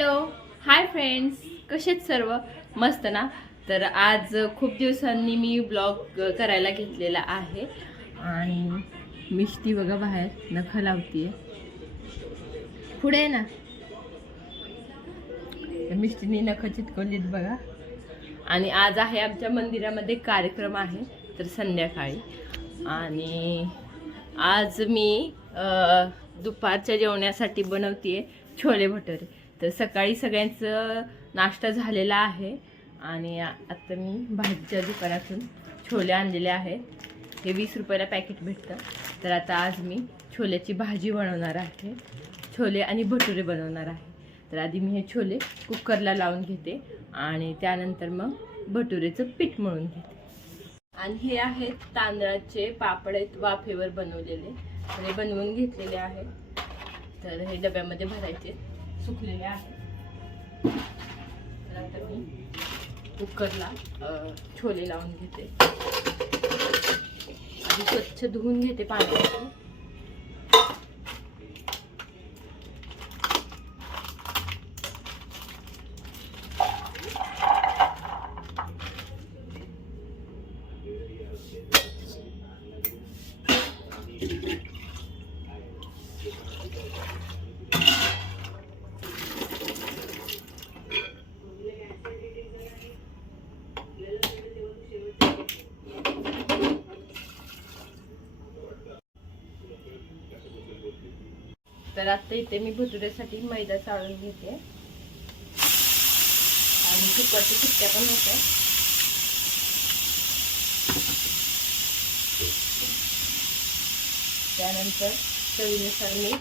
Hello. Hi friends. कसेच सर्व? मस्त ना? तर आज खूप दिवसांनी मी ब्लॉग करायला घेतलेला आहे. आणि मिष्टी बघा बाहेर नख लावतीये. पुढे आहे ना. मिष्टीने नख चिटकवलीत बघा. आणि आज आहे आमच्या मंदिरामध्ये कार्यक्रम आहे तर संध्याकाळी. आणि आज मी दुपारच्या जेवण्यासाठी बनवते छोले भटुरे. तर सकाळी सगळ्यांचं नाश्ता झालेला आहे आणि आता मी भाजीच्या दुकानातून छोले आणलेले आहेत. हे वीस रुपयाला पॅकेट भेटतं. तर आता आज मी छोल्याची भाजी बनवणार आहे. छोले आणि भटुरे बनवणार आहे. तर आधी मी हे छोले कुकरला लावून घेते आणि त्यानंतर मग भटुरेचं पीठ मळून घेते. आणि हे आहेत तांदळाचे पापड आहेत वाफेवर बनवलेले. हे बनवून घेतलेले आहेत. तर हे डब्यामध्ये भरायचे सुकलेले आहेत. तर आता मी कुकरला छोले लावून घेते. आधी स्वच्छ धुवून घेते पाण्याची तर आता इथे मी भुतुऱ्यासाठी मैदा चाळून घेते. आणि कुकरच्या सुट्ट्या पण होत्या त्यानंतर चवीनुसार मी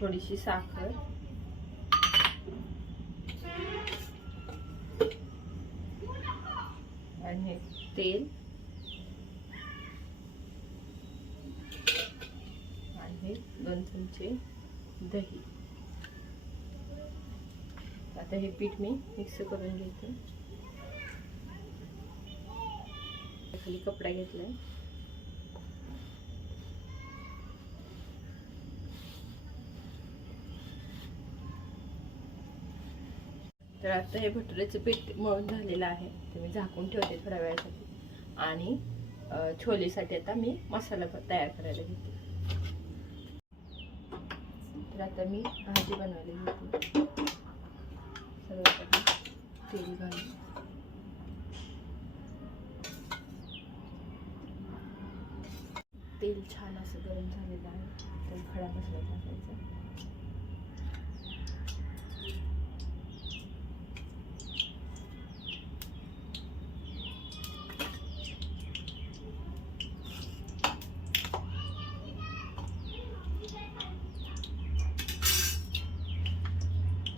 थोडीशी साखर. आणि तेल आणि हे दोन चमचे दही. आता हे पीठ मी मिक्स करून घेते. खाली कपडा घेतलाय. तर आता हे भटुऱ्याचं पीठ मळून झालेलं आहे. ते मी झाकून ठेवते थोड्या वेळासाठी. आणि छोलेसाठी आता मी मसाला तयार करायला घेते. तर आता मी भाजी बनवायला घेते सर्वात आधी तेल घालून. तेल छान असं गरम झालेलं आहे. तर खडा मसाला टाकायचा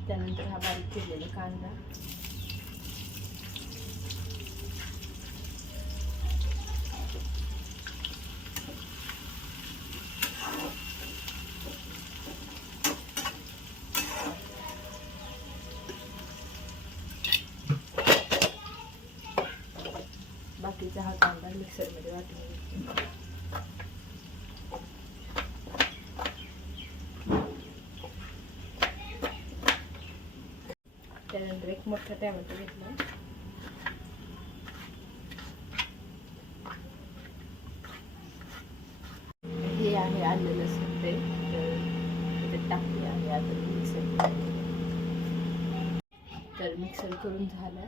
त्यानंतर हा बारीक केलेला कांदा बाकीचा हा कांदा मिक्सरमध्ये वाटून घेते त्यानंतर एक मोठा टॅमॅटो घेतला. हे आहे आलं लसूण ते तर टाकले आहे आता मिक्सर. तर मिक्सर करून झालं.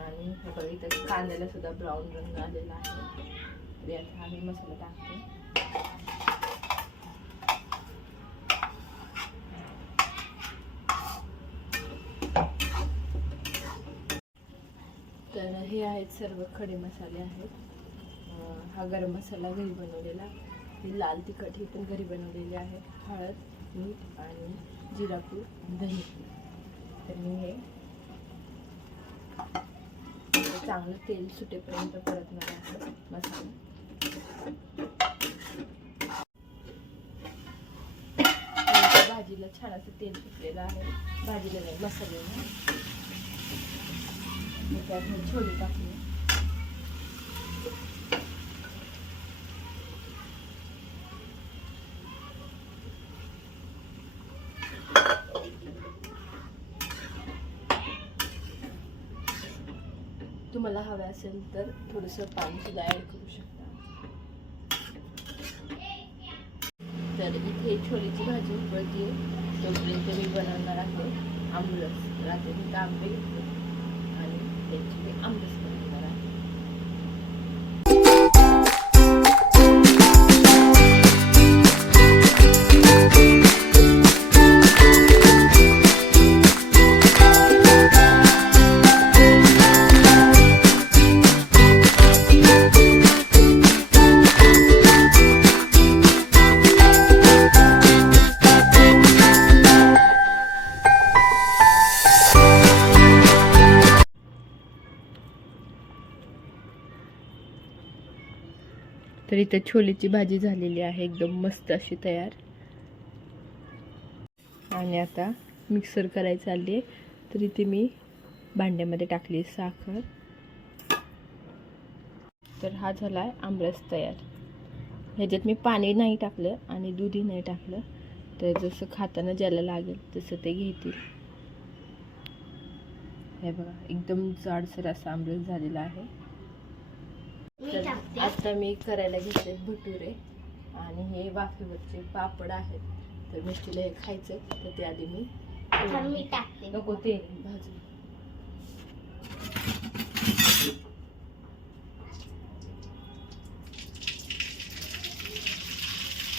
आणि बघा इथं कांद्याला सुद्धा ब्राऊन रंग आलेला आहे. तर याचा आम्ही मसाला टाकतो तर हे आहेत सर्व खडे मसाले आहेत. हा गरम मसाला घरी बनवलेला. ही लाल तिखट ही पण घरी बनवलेली आहे. हळद मीठ आणि जिरापूर दही तर मी हे चांगलं तेल सुटेपर्यंत परतणार आहे मसाला. भाजीला छान असं तेल सुटलेलं आहे. भाजीला नाही मसाले मी त्यात मी छोले टाकले तुम्हाला हवे असेल तर थोडंसं पाणीसुद्धा ॲड करू शकता. तर इथे छोलीची भाजी उकळते तोपर्यंत मी बनवणार आहे आंबरस रात्री आंबे घेतले आणि त्याची तर इथं छोलेची भाजी झालेली आहे एकदम मस्त अशी तयार. आणि आता मिक्सर करायचं आली आहे तर इथे मी भांड्यामध्ये टाकली साखर. तर हा झाला आहे आमरस तयार. ह्याच्यात मी पाणी नाही टाकलं आणि दूधही नाही टाकलं. तर जसं खाताना ज्याला लागेल तसं ते घेतील. हे बघा एकदम जाडसर असा आमरस झालेला आहे. तर आता मी करायला घेतले भटुरे आणि हे वाफेवरचे पापड आहेत. तर मिष्टीला हे खायचं तर ते आधी मी टाकते. नको ते भाजून.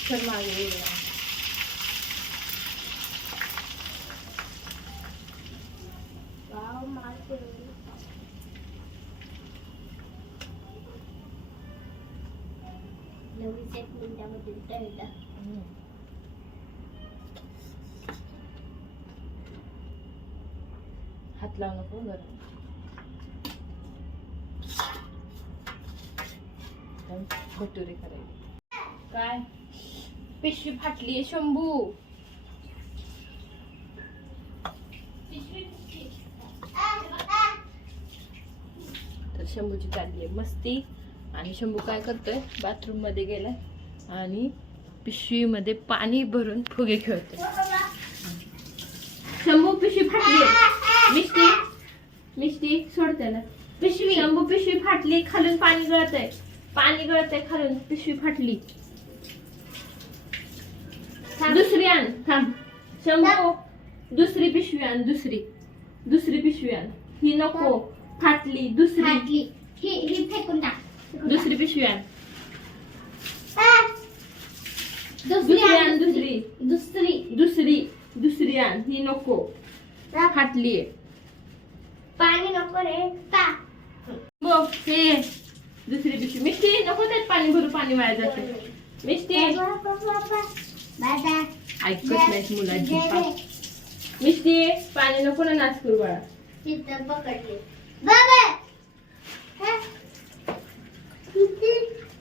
तर मागे. वाव हात लावू नको भटुरे करायचे. काय? पिशवी फाटली आहे शंभू. तर शंभूची चालली आहे. मस्ती. आणि शंभू काय करतोय? बाथरूममध्ये गेलाय. आणि पिशवीमध्ये पाणी भरून फुगे खेळतोय शंभू पिशवी फाटली. मिष्टी मिष्टी सोड त्याला पिशवी. शंभू पिशवी फाटली खालून पाणी गळत आहे पाणी गळत आहे खालून पिशवी फाटली. दुसरी आण थांब. शंभू दुसरी पिशवी आण दुसरी. दुसरी पिशवी आण. ही नको. फाटली दुसरी. ही फेकून दुसरी पिशवी आण. दुसरी दुसरी आण दुसरी. दुसरी. दुसरी दुसरी आण. ही नको. फाटली पाणी नको रे. बघ हे. दुसरी पिशवी. मिष्टी नको त्यात पाणी भरू पाणी वाया जाते मिष्टी ऐकत नाहीत मुलाची मिष्टी पाणी नको ना नाच करू बाळा. तिथं पकडले. बाबा. हा? किती?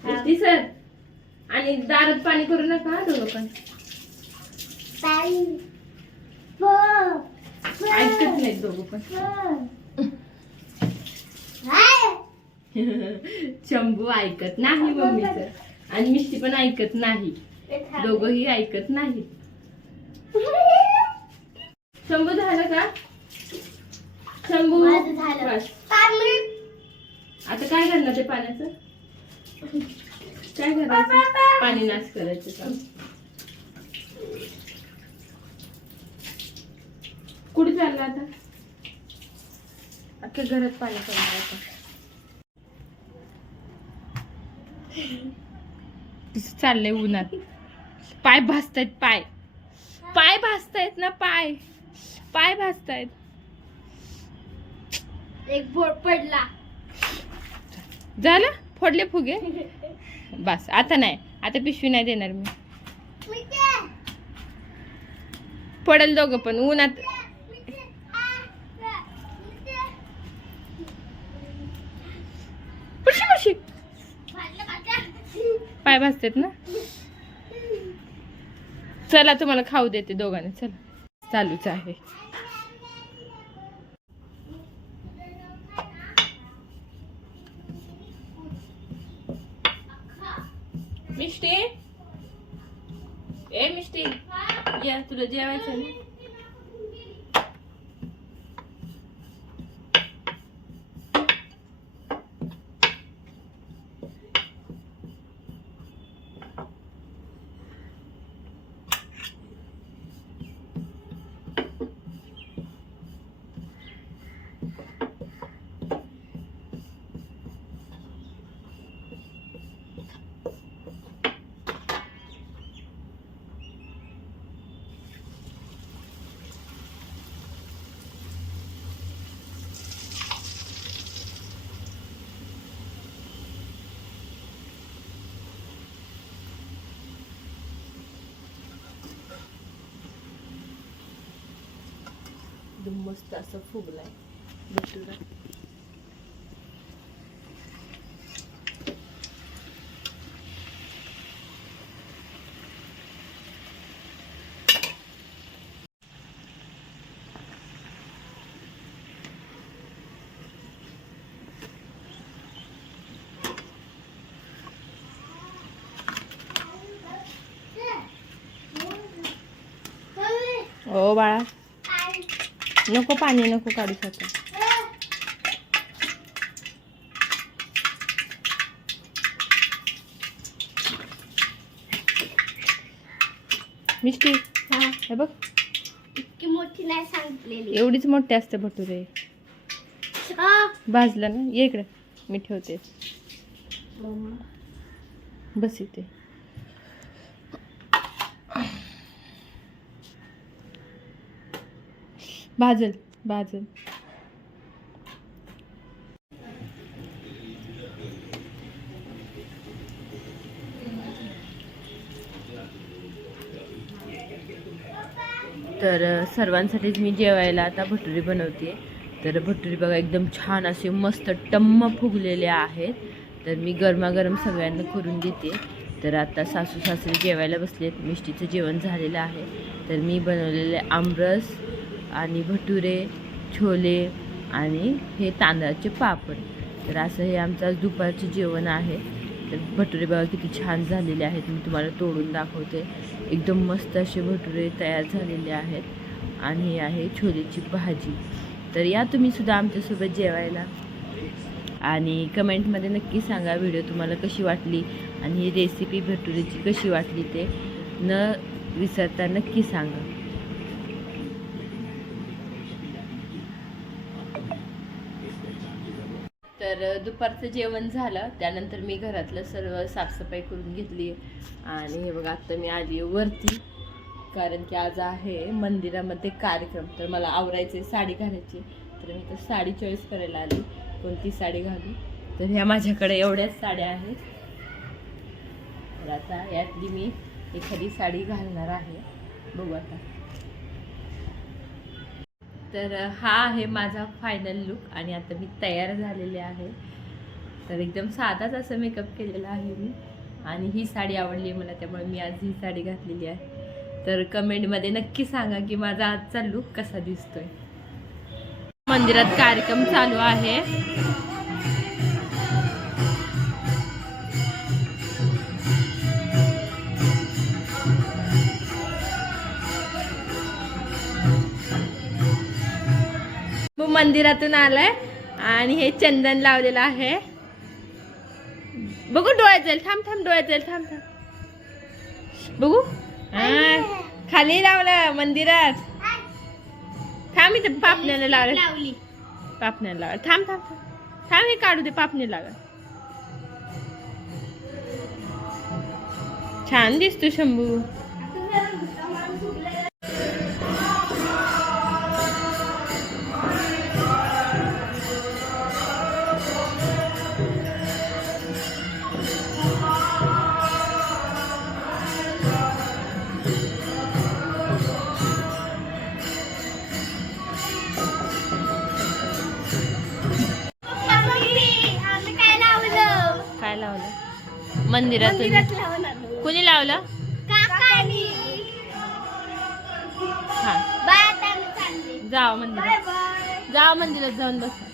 मिष्टी सर. आणि दारात पाणी करू नका हा दोघं पण. ऐकत नाहीत दोघं पण हो. शंभू ऐकत नाही मम्मीचं आणि मिष्टी पण ऐकत नाही. दोघंही ऐकत नाही शंभू झालं का शंभू माझं झालं. बस. आता काय करणार ते पाण्याचं काय करायचं पाणी नाश करायचं का कुठे चाललं आता? अख्ख्या घरात पाणी पडणार आता. तिचं चाललंय उन्हात. पाय भासतायत पाय. पाय भासतायत ना पाय. पाय भासतायत. एक बोट पडला. झालं? फोडले फुगे? बस आता नाही. आता पिशवी नाही देणार मी. पडेल दोघं पण उन्हात पाय भासतात ना. चला तुम्हाला खाऊ देते दोघांना. चला. चालूच आहे मिष्टी ए मिष्टी या तुला जेवायचं ना एकदम मस्त असं फुगलाय. भटुरा ओ हो बाळा. नको पाणी नको काढू शकत मिष्टी हे बघ. इतकी मोठी नाही सांगितलेली. एवढीच मोठे असते भटुरे. हा. भाजलं ना ये इकडे. मी ठेवते. बस इथे. भाजल भाजल तर सर्वांसाठीच मी जेवायला आता भटुरी बनवते तर भटुरी बघा एकदम छान असे मस्त टम्म फुगलेले आहेत. तर मी गरमागरम सगळ्यांना करून देते. तर आता सासू सासरे जेवायला बसलेत. मिष्टीचं जेवण झालेलं आहे. तर मी बनवलेले आमरस आणि भटुरे छोले आणि हे तांदळाचे पापड. तर असं हे आमचं दुपारचे जेवण आहे. तर भटुरे बघा किती छान झालेले आहेत. मी तुम्हाला तोडून दाखवते. एकदम मस्त असे भटुरे तयार झालेले आहेत. आणि हे आहे छोलेची भाजी. तर या तुम्ही सुद्धा आमच्यासोबत जेवायला. आणि कमेंटमध्ये नक्की सांगा व्हिडिओ तुम्हाला कशी वाटली आणि ही रेसिपी भटुरेची कशी वाटली ते. न विसरता नक्की सांगा. तर दुपारचं जेवण झालं. त्यानंतर मी घरातलं सर्व साफसफाई करून घेतली. आणि हे बघा आत्ता मी आली वरती. कारण की आज आहे मंदिरामध्ये कार्यक्रम. तर मला आवरायचे साडी घालायची. तर मी तर साडी चॉईस करायला आली. कोणती साडी घालू? तर ह्या माझ्याकडे एवढ्याच साड्या आहेत. तर आता यातली मी एखादी साडी घालणार आहे. बघू आता. तर हा आहे माझा फायनल लुक आणि आता मी तयार झालेले आहे. तर एकदम साधाच असं मेकअप केलेला आहे मी. आणि ही साडी आवडली मला त्यामुळे मी आज ही साडी घातलेली आहे. तर कमेंटमध्ये नक्की सांगा की माझा आजचा लुक कसा दिसतोय. मंदिरात कार्यक्रम चालू आहे. मंदिरातून आलाय आणि हे चंदन लावलेलं आहे. बघू डोळ्यात जाईल. थांब थांब डोळ्यात जाईल. थांब थांब. बघू. हा, खाली लावलं मंदिरात. थांब इथं पापण्याला लावलं. पापण्याला लावलं. थांब थांब थांब. थांब हे काढू दे. पापणी लागा छान दिसतो शंभू. मंदिरात कुणी लावलं? हा. जावा मंदिरात. जावा मंदिरात जाऊन बस.